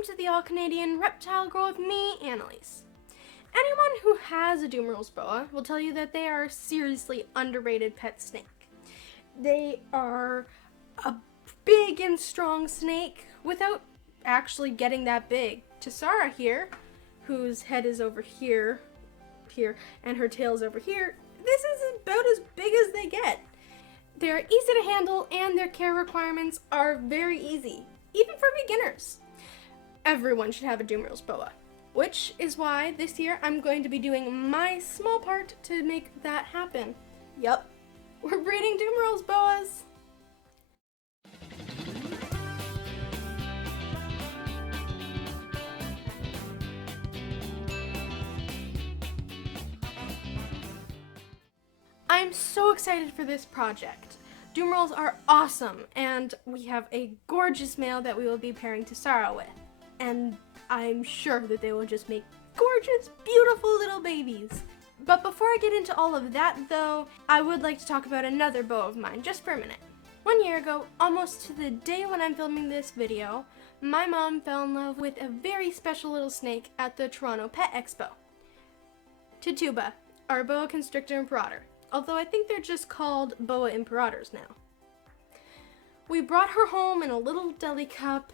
welcome to the All Canadian Reptile Girl with me, Annalise. Anyone who has a Dumerils Boa will tell you that they are a seriously underrated pet snake. They are a big and strong snake without actually getting that big. Tsara here, whose head is over here, and her tail's over here, this is about as big as they get. They're easy to handle and their care requirements are very easy, even for beginners. Everyone should have a Dumerils Boa, which is why this year I'm going to be doing my small part to make that happen. Yup, we're breeding Dumerils Boas. I'm so excited for this project. Dumerils are awesome, and we have a gorgeous male that we will be pairing Tsara with. And I'm sure that they will just make gorgeous, beautiful little babies. But before I get into all of that, though, I would like to talk about another boa of mine, just for a minute. 1 year ago, almost to the day when I'm filming this video, my mom fell in love with a very special little snake at the Toronto Pet Expo. Tituba, our boa constrictor imperator. Although I think they're just called boa imperators now. We brought her home in a little deli cup,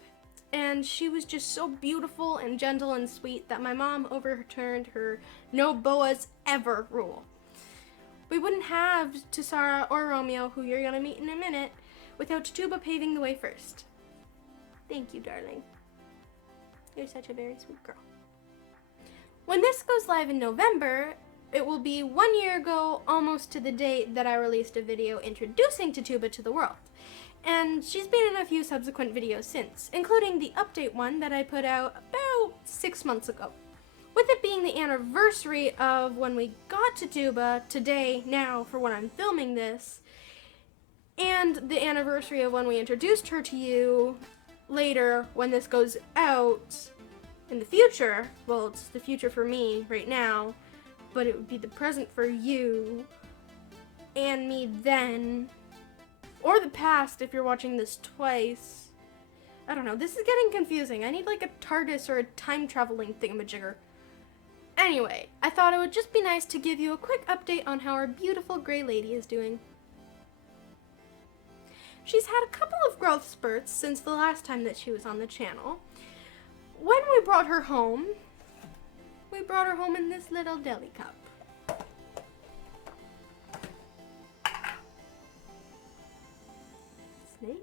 and she was just so beautiful and gentle and sweet that my mom overturned her no boas ever rule. We wouldn't have Tsara or Romeo, who you're gonna meet in a minute, without Tituba paving the way first. Thank you, darling. You're such a very sweet girl. When this goes live in November, it will be 1 year ago, almost to the date that I released a video introducing Tituba to the world. And she's been in a few subsequent videos since, including the update one that I put out about 6 months ago. With it being the anniversary of when we got Tituba, today, now, for when I'm filming this, and the anniversary of when we introduced her to you, later, when this goes out, in the future, well, it's the future for me right now, but it would be the present for you and me then, or the past if you're watching this twice. I don't know, this is getting confusing. I need like a TARDIS or a time traveling thingamajigger. Anyway, I thought it would just be nice to give you a quick update on how our beautiful gray lady is doing. She's had a couple of growth spurts since the last time that she was on the channel. When we brought her home in this little deli cup. Snake?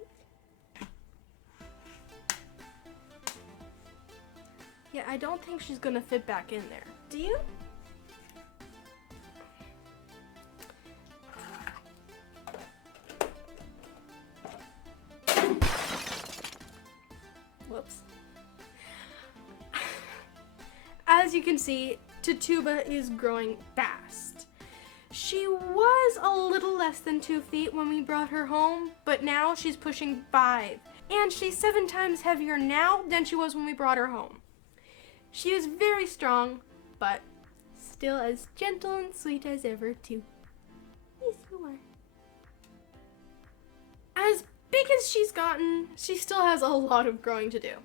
Yeah, I don't think she's gonna fit back in there. Do you? Whoops. As you can see, Tituba is growing fast. She was a little less than 2 feet when we brought her home, but now she's pushing 5. And she's 7 times heavier now than she was when we brought her home. She is very strong, but still as gentle and sweet as ever too. Yes, you are. As big as she's gotten, she still has a lot of growing to do.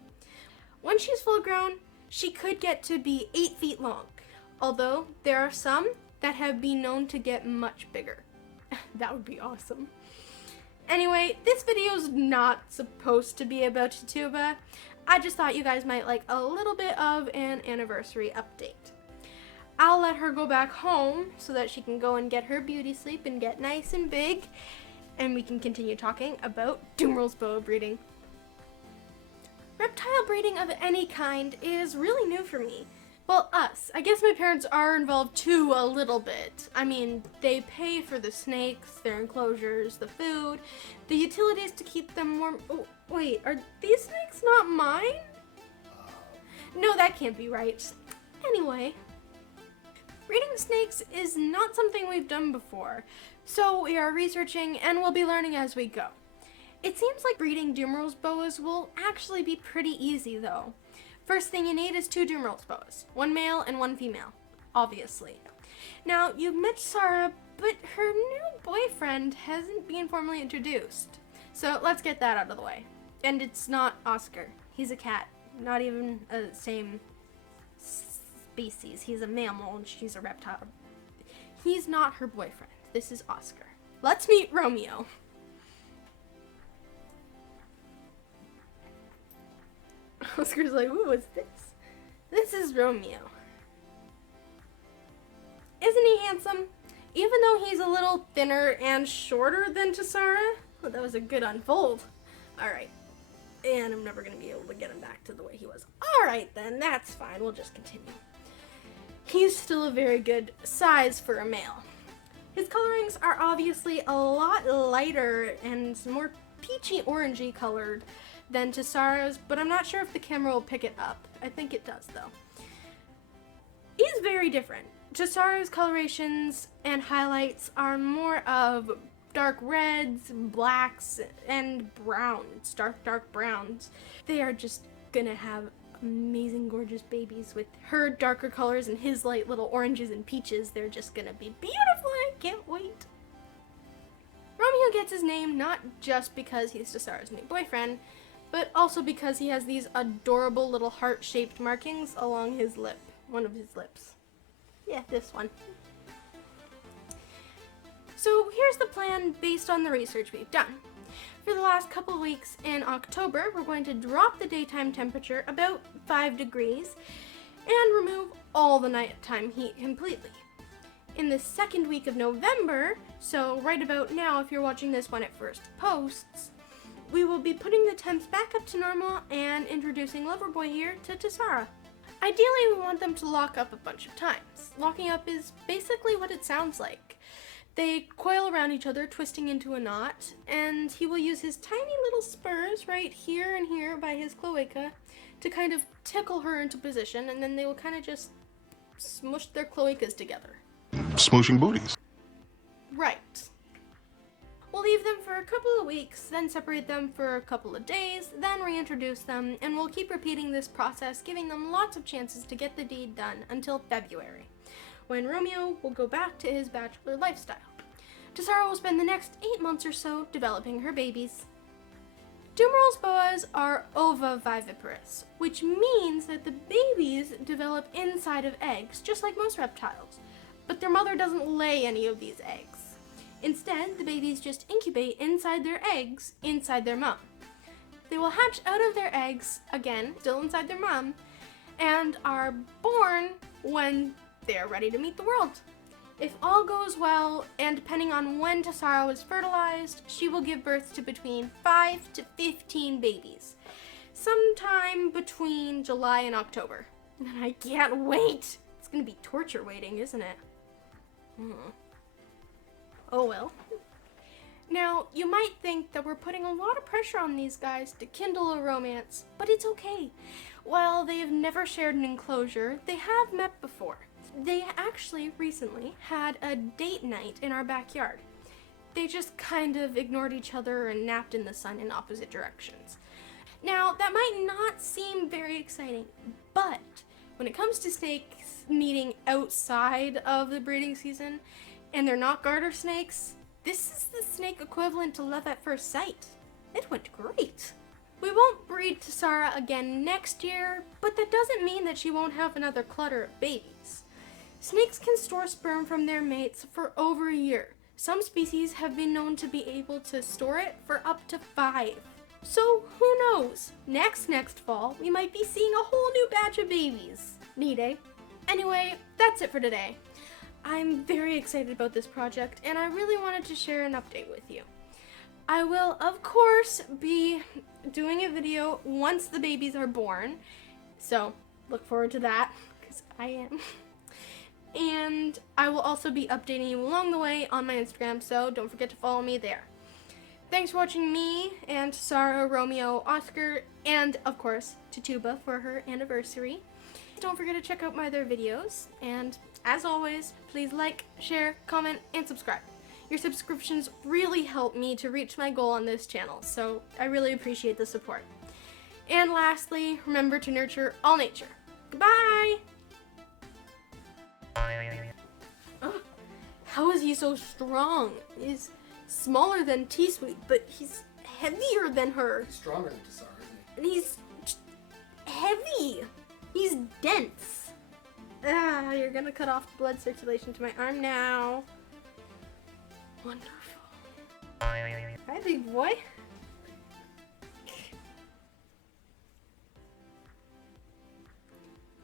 When she's full grown, she could get to be 8 feet long, although there are some that have been known to get much bigger. That would be awesome. Anyway, this video is not supposed to be about Tituba. I just thought you guys might like a little bit of an anniversary update. I'll let her go back home so that she can go and get her beauty sleep and get nice and big, and we can continue talking about Dumerils Boa breeding. Reptile breeding of any kind is really new for me. Well, us. I guess my parents are involved too a little bit. I mean, they pay for the snakes, their enclosures, the food, the utilities to keep them warm. Oh, wait, are these snakes not mine? No, that can't be right. Anyway, breeding snakes is not something we've done before, so we are researching and we'll be learning as we go. It seems like breeding Dumerils Boas will actually be pretty easy though. First thing you need is 2 Dumerils Boas, 1 male and 1 female, obviously. Now, you've met Tsara, but her new boyfriend hasn't been formally introduced. So let's get that out of the way. And it's not Oscar, he's a cat. not even a same species. He's a mammal and she's a reptile. He's not her boyfriend. This is Oscar. Let's meet Romeo. Oscar's like, ooh, what's this? This is Romeo. Isn't he handsome? Even though he's a little thinner and shorter than Tsara. Oh, that was a good unfold. Alright. And I'm never going to be able to get him back to the way he was. Alright then, that's fine. We'll just continue. He's still a very good size for a male. His colorings are obviously a lot lighter and more peachy orangey colored than Tsara's, but I'm not sure if the camera will pick it up. I think it does though. He's very different. Tsara's colorations and highlights are more of dark reds, blacks, and browns, dark browns. They are just gonna have amazing, gorgeous babies with her darker colors and his light little oranges and peaches. They're just gonna be beautiful. I can't wait. Romeo gets his name not just because he's Tsara's new boyfriend, but also because he has these adorable little heart-shaped markings along his lip, one of his lips. Yeah, this one. So here's the plan based on the research we've done. For the last couple of weeks in October, we're going to drop the daytime temperature about 5 degrees and remove all the nighttime heat completely. In the second week of November, so right about now if you're watching this when it first posts, we will be putting the temps back up to normal and introducing Loverboy here to Tsara. Ideally, we want them to lock up a bunch of times. Locking up is basically what it sounds like. They coil around each other, twisting into a knot, and he will use his tiny little spurs right here and here by his cloaca to kind of tickle her into position, and then they will kind of just smush their cloacas together. Smooshing booties. Right. We'll leave them for a couple of weeks, then separate them for a couple of days, then reintroduce them, and we'll keep repeating this process, giving them lots of chances to get the deed done until February, when Romeo will go back to his bachelor lifestyle. Tsara will spend the next 8 months or so developing her babies. Dumerils Boas are ovoviviparous, which means that the babies develop inside of eggs, just like most reptiles, but their mother doesn't lay any of these eggs. Instead, the babies just incubate inside their eggs, inside their mom. They will hatch out of their eggs, again, still inside their mom, and are born when they are ready to meet the world. If all goes well, and depending on when Tsara was fertilized, she will give birth to between 5 to 15 babies, sometime between July and October. And I can't wait! It's gonna be torture waiting, isn't it? Oh well. Now, you might think that we're putting a lot of pressure on these guys to kindle a romance, but it's okay. While they have never shared an enclosure, they have met before. They actually recently had a date night in our backyard. They just kind of ignored each other and napped in the sun in opposite directions. Now, that might not seem very exciting, but when it comes to snakes meeting outside of the breeding season, and they're not garter snakes, this is the snake equivalent to love at first sight. It went great. We won't breed Tsara again next year, but that doesn't mean that she won't have another clutter of babies. Snakes can store sperm from their mates for over a year. Some species have been known to be able to store it for up to 5. So who knows? Next fall, we might be seeing a whole new batch of babies. Neat, eh? Anyway, that's it for today. I'm very excited about this project, and I really wanted to share an update with you. I will, of course, be doing a video once the babies are born, so look forward to that, because I am. And I will also be updating you along the way on my Instagram, so don't forget to follow me there. Thanks for watching me and Tsara, Romeo, Oscar, and, of course, Tituba for her anniversary. Don't forget to check out my other videos, and as always, please like, share, comment, and subscribe. Your subscriptions really help me to reach my goal on this channel, so I really appreciate the support. And lastly, remember to nurture all nature. Goodbye! Oh, how is he so strong? He's smaller than T-Sweet, but he's heavier than her. He's stronger than Tsara, isn't he? And he's heavier. they're gonna cut off the blood circulation to my arm now. Wonderful. Hi, big boy.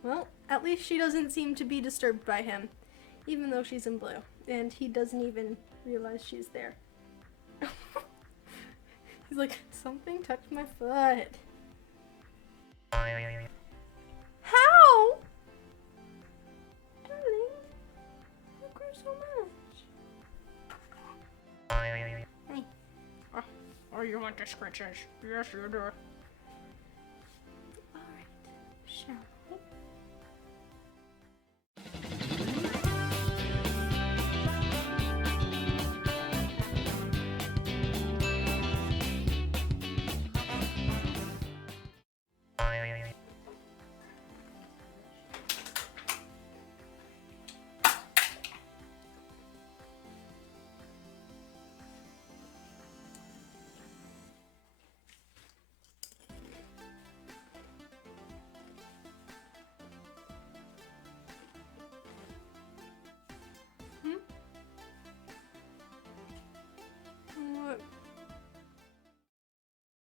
Well, at least she doesn't seem to be disturbed by him, even though she's in blue. And he doesn't even realize she's there. He's like, something touched my foot. How? Darling, you cry so much. Hey. Oh, you want the scratches? Yes, you do.